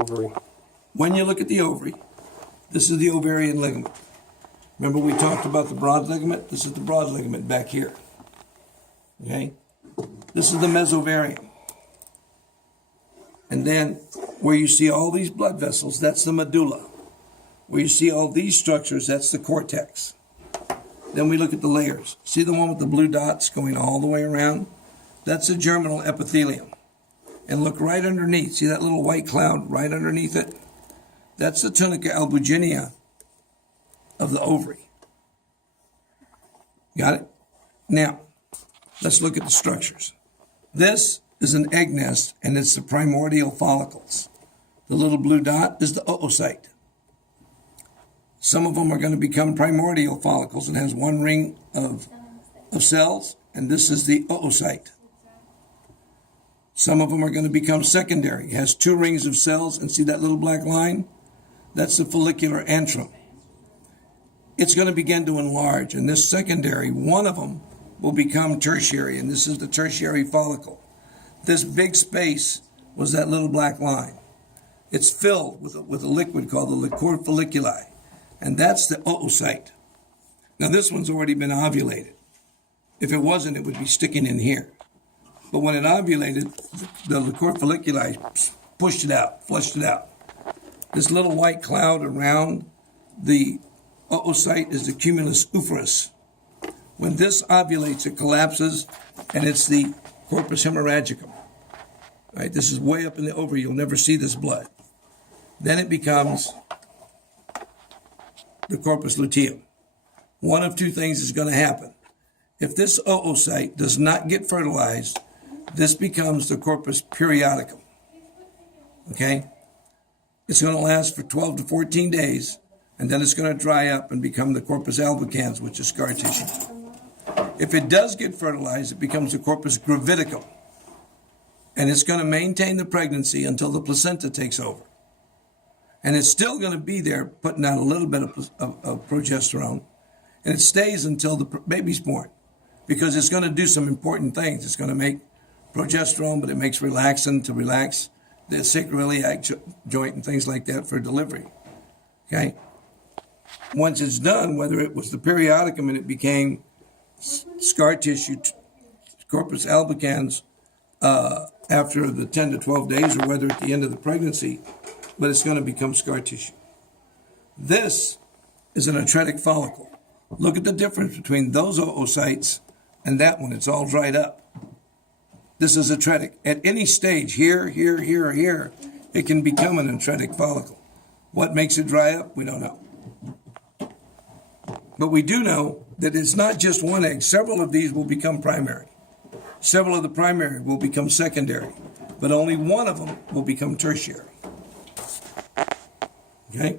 ovary. When you look at the ovary, this is the ovarian ligament. Remember we talked about the broad ligament? This is the broad ligament back here. Okay? This is the mesovarium. And then where you see all these blood vessels, that's the medulla. Where you see all these structures, that's the cortex. Then we look at the layers. See the one with the blue dots going all the way around? That's the germinal epithelium. And look right underneath. See that little white cloud right underneath it? That's the tunica albuginea of the ovary. Got it? Now, let's look at the structures. This is an egg nest, and it's the primordial follicles. The little blue dot is the oocyte. Some of them are going to become primordial follicles and has one ring of cells, and this is the oocyte. Some of them are going to become secondary. It has two rings of cells, and see that little black line? That's the follicular antrum. It's going to begin to enlarge, and this secondary, one of them, will become tertiary, and this is the tertiary follicle. This big space was that little black line. It's filled with a liquid called the liquor folliculi, and that's the oocyte. Now this one's already been ovulated. If it wasn't, it would be sticking in here. But when it ovulated, the liquor folliculi pushed it out, flushed it out. This little white cloud around the oocyte is the cumulus oophrus. When this ovulates, it collapses, and it's the corpus hemorrhagicum. Right? This is way up in the ovary. You'll never see this blood. Then it becomes the corpus luteum. One of two things is going to happen. If this oocyte does not get fertilized, this becomes the corpus periodicum. Okay? It's going to last for 12 to 14 days, and then it's going to dry up and become the corpus albicans, which is scar tissue. If it does get fertilized, it becomes the corpus gravidicum, and it's going to maintain the pregnancy until the placenta takes over. And it's still going to be there, putting out a little bit of progesterone, and it stays until the baby's born, because it's going to do some important things. It's going to make progesterone, but it makes relaxin to relax the sacroiliac joint and things like that for delivery. Okay? Once it's done, whether it was the periodicum and it became scar tissue, corpus albicans, after the 10 to 12 days, or whether at the end of the pregnancy, but it's going to become scar tissue. This is an atretic follicle. Look at the difference between those oocytes and that one. It's all dried up. This is atretic. At any stage, here, or here, it can become an atretic follicle. What makes it dry up? We don't know. But we do know that it's not just one egg. Several of these will become primary. Several of the primary will become secondary. But only one of them will become tertiary. Okay?